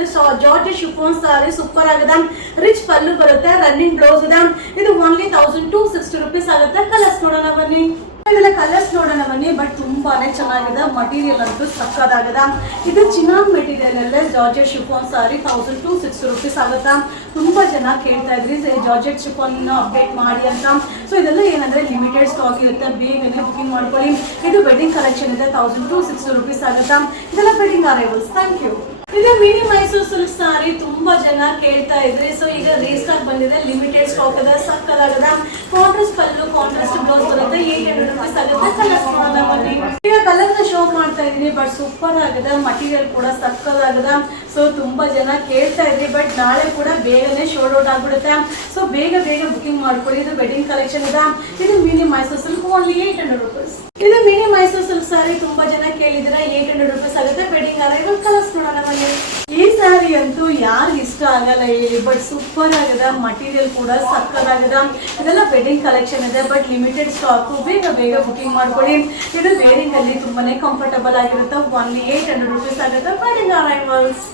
ಇದ್ರೆ George chiffon ಸಾರಿ super ಆಗಿದೆ. Rich pallu ಬರುತ್ತೆ, ರನ್ನಿಂಗ್ ಬ್ಲೌಸ್ ಇದೆ. ಇದು ಓನ್ಲಿ 1260 rupees ಆಗುತ್ತೆ. ಕಲರ್ಸ್ ನೋಡೋಣ ಬನ್ನಿ. ಇದೆಲ್ಲ ಕಲರ್ಸ್ ನೋಡೋಣ ಬನ್ನಿ. ಬಟ್ ತುಂಬಾನೇ ಚೆನ್ನಾಗಿದೆ. ಮಟೀರಿಯಲ್ ಅಂತೂ ಸಕ್ಕದಾಗಿದೆ. ಇದು ಚಿನಾನ್ ಮೆಟೀರಿಯಲ್ ಅಲ್ಲೇ ಜಾರ್ಜೆಟ್ ಶಿಫಾನ್ ಸಾರಿ 1260 rupees ಆಗುತ್ತಾ. ತುಂಬಾ ಜನ ಕೇಳ್ತಾ ಇದ್ರಿ ಜಾರ್ಜೆಟ್ ಶಿಫಾನ್ ಅಪ್ಡೇಟ್ ಮಾಡಿ ಅಂತ. ಸೊ ಇದೆಲ್ಲ ಏನಂದ್ರೆ ಲಿಮಿಟೆಡ್ ಸ್ಟಾಕ್ ಇರುತ್ತೆ, ಬೇಗನೆ ಬುಕಿಂಗ್ ಮಾಡ್ಕೊಳ್ಳಿ. ಇದು ವೆಡ್ಡಿಂಗ್ ಕಲೆಕ್ಷನ್ ಇದೆ, 1260 rupees ಆಗುತ್ತಾ. ಇದೆಲ್ಲ ವೆಡ್ಡಿಂಗ್ ಅರೈವಲ್ಸ್. Thank you. ಇದು ಮಿನಿ ಮೈಸೂರು ಸಿಲ್ಕ್ ಸಾರಿ ತುಂಬಾ ಜನ ಕೇಳ್ತಾ ಇದ್ರಿ. ಸೊ ಈಗ ರೀಸ್ಟಾಕ್ ಬಂದಿದೆ, ಲಿಮಿಟೆಡ್ ಸ್ಟಾಕ್ ಇದೆ, ಸಕ್ಕದಾಗಿದೆ. ಕಾಂಟ್ರಾಸ್ಟ್ ಪಲ್ಲು, ಕಾಂಟ್ರಾಸ್ಟ್ ಬ್ಲೌಸ್ ಬರುತ್ತೆ, 800 rupees ಆಗುತ್ತೆ. ಕಲರ್ಸ್ ನೋಡೋಣ ಬನ್ನಿ. ಈಗ ಕಲರ್ಸ್ ಶೋ ಮಾಡ್ತಾ ಇದೀನಿ, ಬಟ್ ಸೂಪರ್ ಆಗಿದೆ. ಮಟೀರಿಯಲ್ ಕೂಡ ಸಕ್ಕದಾಗಿದೆ. ಸೊ ತುಂಬಾ ಜನ ಕೇಳ್ತಾ ಇದ್ರಿ, ಬಟ್ ನಾಳೆ ಕೂಡ ಬೇಗನೆ ಶೋಡ್ ಔಟ್ ಆಗ್ಬಿಡುತ್ತೆ. ಸೊ ಬೇಗ ಬುಕಿಂಗ್ ಮಾಡ್ಕೊಳ್ಳಿ. ಇದು ವೆಡ್ಡಿಂಗ್ ಕಲೆಕ್ಷನ್ ಇದೆ. ಇದು mini Mysuru silk only 800 rupees. ಇದು ಮಿನಿ ಮೈಸೂರು ಸಿಲ್ಕ್ ಸಾರಿ ತುಂಬಾ ಜನ ಕೇಳಿದ್ರೆ 800 rupees ಆಗುತ್ತೆ. Wedding arrival. ಕಲರ್ಸ್ ನೋಡೋಣ ಬನ್ನಿ. ಈ ಸ್ಯಾರಿ ಅಂತೂ ಯಾರು ಇಷ್ಟ ಆಗಲ್ಲ ಹೇಳಿ, ಬಟ್ ಸೂಪರ್ ಆಗಿದೆ. ಮಟೀರಿಯಲ್ ಕೂಡ ಸಕ್ಕದಾಗಿದೆ. ಇದೆಲ್ಲ ವೆಡ್ಡಿಂಗ್ ಕಲೆಕ್ಷನ್ ಇದೆ, ಬಟ್ ಲಿಮಿಟೆಡ್ ಸ್ಟಾಕ್. ಬೇಗ ಬುಕಿಂಗ್ ಮಾಡ್ಕೊಳ್ಳಿ. ಇದು ವೇರಿಂಗ್ ಅಲ್ಲಿ ತುಂಬಾನೇ ಕಂಫರ್ಟಬಲ್ ಆಗಿರುತ್ತೆ. ಓನ್ಲಿ 800 rupees ಆಗುತ್ತೆ. Wedding arrivals.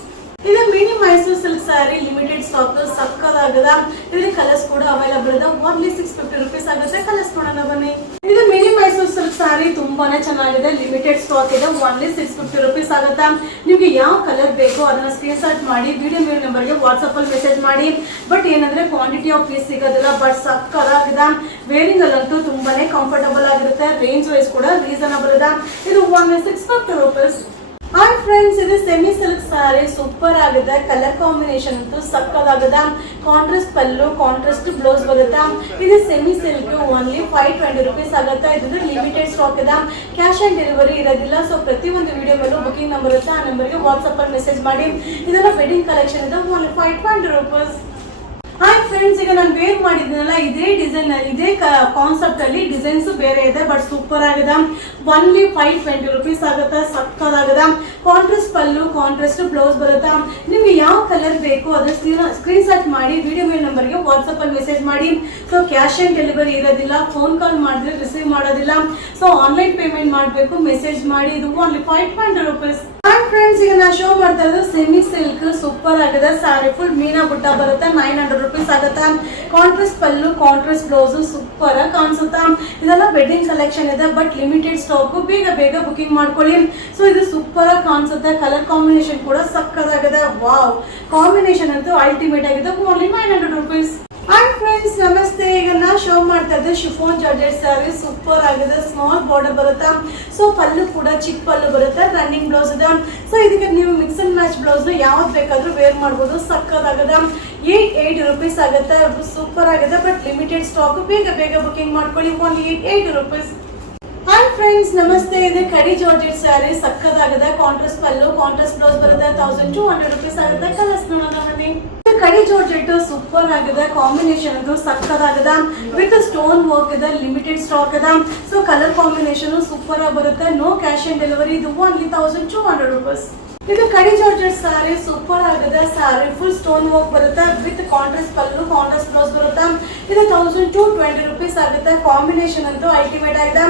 ಇದು mini Mysuru silk sari limited stock, ಸಕ್ಕದಾಗಿದೆ. ಇದರಲ್ಲಿ ಕಲರ್ಸ್ ಕೂಡ ಅವೈಲಬಲ್ ಇದೆ. ಓನ್ಲಿ 650 rupees ಆಗುತ್ತೆ. ಕಲರ್ಸ್ ನೋಡೋಣ ಬನ್ನಿ. ಇದು ಮಿನಿ ಮೈಸೂರು ಸಿಲ್ಕ್ ಸ್ಯಾರಿ ತುಂಬಾನೇ ಚೆನ್ನಾಗಿದೆ. ಲಿಮಿಟೆಡ್ ಸ್ಟಾಕ್ ಇದೆ. ಓನ್ಲಿ 650 rupees ಆಗುತ್ತೆ. ನಿಮ್ಗೆ ಯಾವ ಕಲರ್ ಬೇಕೋ ಅದನ್ನ ಸ್ಕ್ರೀನ್ ಶಾಟ್ ಮಾಡಿ ವಿಡಿಯೋ ಮೇಲೆ ನಂಬರ್ಗೆ ವಾಟ್ಸ್ಆಪ್ ಅಲ್ಲಿ ಮೆಸೇಜ್ ಮಾಡಿ. ಬಟ್ ಏನಂದ್ರೆ ಕ್ವಾಂಟಿಟಿ ಆಫ್ ಪೀಸ್ ಸಿಗೋದಿಲ್ಲ, ಬಟ್ ಸಕ್ಕದಾಗಿದೆ. ವೇರಿಂಗ್ ಅಲ್ಲಂತೂ ತುಂಬಾನೇ ಕಂಫರ್ಟಬಲ್ ಆಗಿರುತ್ತೆ. ರೇಂಜ್ ವೈಸ್ ಕೂಡ ರೀಸನಬಲ್ ಇದೆ. ಇದು ಓನ್ಲಿ 650 rupees. ಹಾಯ್ ಫ್ರೆಂಡ್ಸ್, ಇದು ಸೆಮಿ ಸಿಲ್ಕ್ ಸಾರಿ ಸೂಪರ್ ಆಗಿದೆ. ಕಲರ್ ಕಾಂಬಿನೇಷನ್ ಅಂತೂ ಸಕ್ಕದಾಗಿದೆ. ಕಾಂಟ್ರಾಸ್ಟ್ ಪಲ್ಲು, ಕಾಂಟ್ರಾಸ್ಟ್ ಬ್ಲೌಸ್ ಬರುತ್ತೆ. ಇದು ಸೆಮಿ ಸಿಲ್ಕ್ ಓನ್ಲಿ 520 rupees ಆಗುತ್ತೆ. ಇದು ಲಿಮಿಟೆಡ್ ಸ್ಟಾಕ್ ಇದೆ. ಕ್ಯಾಶ್ ಆನ್ ಡೆಲಿವರಿ ಇರೋದಿಲ್ಲ. ಸೊ ಪ್ರತಿಯೊಂದು ವಿಡಿಯೋ ಮೇಲೂ ಬುಕಿಂಗ್ ನಂಬರ್ ಇರುತ್ತೆ, ಆ ನಂಬರ್ಗೆ ವಾಟ್ಸ್ಆಪ್ ಅಲ್ಲಿ ಮೆಸೇಜ್ ಮಾಡಿ. ಇದೆಲ್ಲ ವೆಡ್ಡಿಂಗ್ ಕಲೆಕ್ಷನ್ ಇದೆ. Only 520 rupees. ಹಾಯ್ ಫ್ರೆಂಡ್ಸ್, ಈಗ ನಾನು ವೇರ್ ಮಾಡಿದ್ನಲ್ಲ ಇದೇ ಡಿಸೈನ್, ಇದೇ ಕಾನ್ಸೆಪ್ಟ್ ಅಲ್ಲಿ ಡಿಸೈನ್ಸ್ ಬೇರೆ ಇದೆ, ಬಟ್ ಸೂಪರ್ ಆಗಿದೆ. ಓನ್ಲಿ 520 rupees ಆಗುತ್ತೆ. ಸಕ್ಕದಾಗಿದೆ. ಕಾಂಟ್ರಾಸ್ಟ್ ಪಲ್ಲು, ಕಾಂಟ್ರಾಸ್ಟ್ ಬ್ಲೌಸ್ ಬರುತ್ತೆ. ನಿಮ್ಗೆ ಯಾವ ಕಲರ್ ಬೇಕು ಅದನ್ನ ಸ್ಕ್ರೀನ್ ಶಾಟ್ ಮಾಡಿ ವಿಡಿಯೋ ಮೇಲೆ ನಂಬರ್ಗೆ ವಾಟ್ಸ್ಆಪ್ ಅಲ್ಲಿ ಮೆಸೇಜ್ ಮಾಡಿ. ಸೊ ಕ್ಯಾಶ್ ಆನ್ ಡೆಲಿವರಿ ಇರೋದಿಲ್ಲ. ಫೋನ್ ಕಾಲ್ ಮಾಡಿದ್ರೆ ರಿಸೀವ್ ಮಾಡೋದಿಲ್ಲ. ಸೊ ಆನ್ಲೈನ್ ಪೇಮೆಂಟ್ ಮಾಡಬೇಕು. ಮೆಸೇಜ್ ಮಾಡಿ. ಇದು ಓನ್ಲಿ 520 rupees. ಹಾಯ್ ಫ್ರೆಂಡ್ಸ್, ಈಗ ನಾನು ಶೋ ಮಾಡ್ತಾ ಇರೋದು ಸೆಮಿ ಸಿಲ್ಕ್ ಸೂಪರ್ ಆಗಿದೆ. ಸಾರಿ ಫುಲ್ ಮೀನಾ ಬುಟ್ಟ ಬರುತ್ತೆ. 900 rupees ಆಗುತ್ತೆ. Contrast pallu, contrast blouse super ಕಾಣಿಸುತ್ತಾ. ಇದೆಲ್ಲ ವೆಡ್ಡಿಂಗ್ ಕಲೆಕ್ಷನ್ ಇದೆ, ಬಟ್ ಲಿಮಿಟೆಡ್ ಸ್ಟಾಕ್. ಬೇಗ ಬುಕಿಂಗ್ ಮಾಡ್ಕೊಳ್ಳಿ. ಸೊ ಇದು ಸೂಪರ್ ಆಗಿ ಕಾಣಿಸುತ್ತೆ. ಕಲರ್ ಕಾಂಬಿನೇಷನ್ ಕೂಡ ಸಕ್ಕದಾಗಿದೆ. ವಾವ್, ಕಾಂಬಿನೇಷನ್ ಅಂತೂ ಅಲ್ಟಿಮೇಟ್ ಆಗಿದೆ. Only 900 rupees. ಹಾಯ್ ಫ್ರೆಂಡ್ಸ್, ನಮಸ್ತೆ. ಈಗ ನಾ ಶೋ ಮಾಡ್ತಾ ಇದ್ದೆ ಶಿಫಾನ್ ಜಾರ್ಜೆಟ್ ಸ್ಯಾರಿ ಸೂಪರ್ ಆಗಿದೆ. ಸ್ಮಾಲ್ ಬಾರ್ಡರ್ ಬರುತ್ತೆ. ಸೊ ಪಲ್ಲು ಕೂಡ ಚಿಕ್ಕ ಪಲ್ಲು ಬರುತ್ತೆ. ರನ್ನಿಂಗ್ ಬ್ಲೌಸ್ ಇದೆ. ಸೊ ಇದಕ್ಕೆ ನೀವು ಮಿಕ್ಸ್ ಅಂಡ್ ಮ್ಯಾಚ್ ಬ್ಲೌಸ್ ಯಾವ್ದು ಬೇಕಾದ್ರೂ ವೇರ್ ಮಾಡ್ಬೋದು. ಸಕ್ಕದಾಗಿದೆ. 880 rupees ಆಗುತ್ತೆ. ಸೂಪರ್ ಆಗಿದೆ, ಬಟ್ ಲಿಮಿಟೆಡ್ ಸ್ಟಾಕ್. ಬೇಗ ಬುಕಿಂಗ್ ಮಾಡ್ಕೊಳ್ಳಿ. Only 880 rupees. ಹಾಯ್ ಫ್ರೆಂಡ್ಸ್, ನಮಸ್ತೆ. ಇದು ಕಡಿ georgette sari ಸಕ್ಕದಾಗಿದೆ. Contrast pallu, contrast blouse ಬರುತ್ತೆ. 1200 rupees ಆಗುತ್ತೆ. ಕಲರ್ಸ್ ನೋಡೋಣ ಬನ್ನಿ. ಕಡಿ ಜಾರ್ಜೆಟ್ ಸೂಪರ್ ಆಗಿದೆ. ಕಾಂಬಿನೇಷನ್ ಅದು ಸಕ್ಕದಾಗಿದೆ. ವಿತ್ ಸ್ಟೋನ್ ವರ್ಕ್ ಇದೆ. ಲಿಮಿಟೆಡ್ ಸ್ಟಾಕ್ ಇದೆ. ಸೊ ಕಲರ್ ಕಾಂಬಿನೇಷನ್ ಸೂಪರ್ ಆಗಿ ಬರುತ್ತೆ. No cash on delivery. ಇದು ಓನ್ಲಿ 1200 rupees. ಇದು ಕಡಿ ಜಾರ್ಜೆಟ್ ಸ್ಯಾರಿ ಸೂಪರ್ ಆಗಿದೆ. ಸ್ಯಾರಿ ಫುಲ್ ಸ್ಟೋನ್ ವರ್ಕ್ ಬರುತ್ತೆ. With contrast pallu, contrast blouse ಬರುತ್ತೆ. ಇದು 1220 rupees ಆಗುತ್ತೆ. ಕಾಂಬಿನೇಷನ್ ಅಂತೂ ಅಲ್ಟಿಮೇಟ್ ಆಗಿದೆ.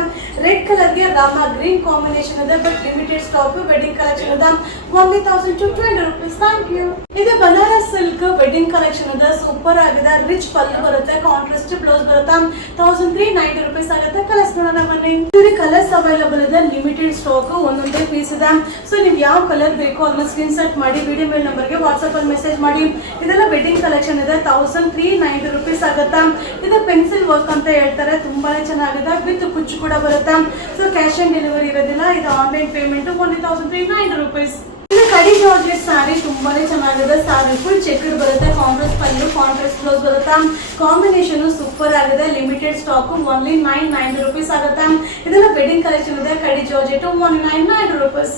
ರೆಡ್ ಕಲರ್ ಗೆ ರಾಮಾ ಗ್ರೀನ್ ಕಾಂಬಿನೇಷನ್ ಇದೆ, but limited stock. Wedding collection ಇದೆ. Only 1220 rupees. Thank you. ಇದು ಬನಾರಸ್ ಸಿಲ್ಕ್ ವೆಡ್ಡಿಂಗ್ ಕಲೆಕ್ಷನ್ ಇದೆ. ಸೂಪರ್ ಆಗಿದೆ. ರಿಚ್ ಪಲ್ಲು ಬರುತ್ತೆ. ಕಾಂಟ್ರಾಸ್ಟ್ ಬ್ಲೌಸ್ ಬರುತ್ತೆ. 1390 rupees ಆಗುತ್ತೆ. ಕಲರ್ಸ್ ನೋಡೋಣ ಬನ್ನಿ. ಇದು ಕಲರ್ಸ್ ಅವೈಲಬಲ್ ಇದೆ. Limited stock. ಒಂದೊಂದೇ ಪೀಸ್ ಇದೆ. ಸೊ ನೀವು ಯಾವ ಕಲರ್ ಬೇಕು ಅದನ್ನ ಸ್ಕ್ರೀನ್ ಶಾಟ್ ಮಾಡಿ ವಿಡಿಯೋ ಮೇಲ್ ನಂಬರ್ಗೆ ವಾಟ್ಸ್ಆಪ್ ಅಲ್ಲಿ ಮೆಸೇಜ್ ಮಾಡಿ. ಇದೆಲ್ಲ ವೆಡ್ಡಿಂಗ್ ಕಲೆಕ್ಷನ್ ಇದೆ. 1390 rupees ಆಗುತ್ತೆ. ಇದು ಪೆನ್ಸಿಲ್ ವರ್ಕ್ ಅಂತ ಹೇಳ್ತಾರೆ. ತುಂಬಾನೇ ಚೆನ್ನಾಗಿದೆ. ವಿತ್ ಕುಚ್ಚು ಕೂಡ ಬರುತ್ತೆ. ಸೊ ಕ್ಯಾಶ್ ಆನ್ ಡೆಲಿವರಿ ಇರೋದಿಲ್ಲ. ಇದು ಆನ್ಲೈನ್ ಪೇಮೆಂಟ್. Only 1390 rupees. ಇದು ಕಡಿ ಜಾರ್ಜೆಟ್ ಸ್ಯಾರಿ ತುಂಬಾನೇ ಚೆನ್ನಾಗಿದೆ. ಸ್ಯಾರಿ ಫುಲ್ ಚೆಕ್ಡ್ ಬರುತ್ತೆ. ಕಾಂಟ್ರಾಸ್ಟ್ ಪಲ್ಲು, ಕಾಂಟ್ರಾಸ್ಟ್ ಬ್ಲೌಸ್ ಬರುತ್ತೆ. ಕಾಂಬಿನೇಷನ್ ಸೂಪರ್ ಆಗಿದೆ. Limited stock. ಓನ್ಲಿ 990 rupees ಆಗುತ್ತೆ. ಇದೆಲ್ಲ ವೆಡ್ಡಿಂಗ್ ಕಲೆಕ್ಷನ್ ಇದೆ. ಕಡಿ ಜಾರ್ಜೆಟ್. Only 990 rupees.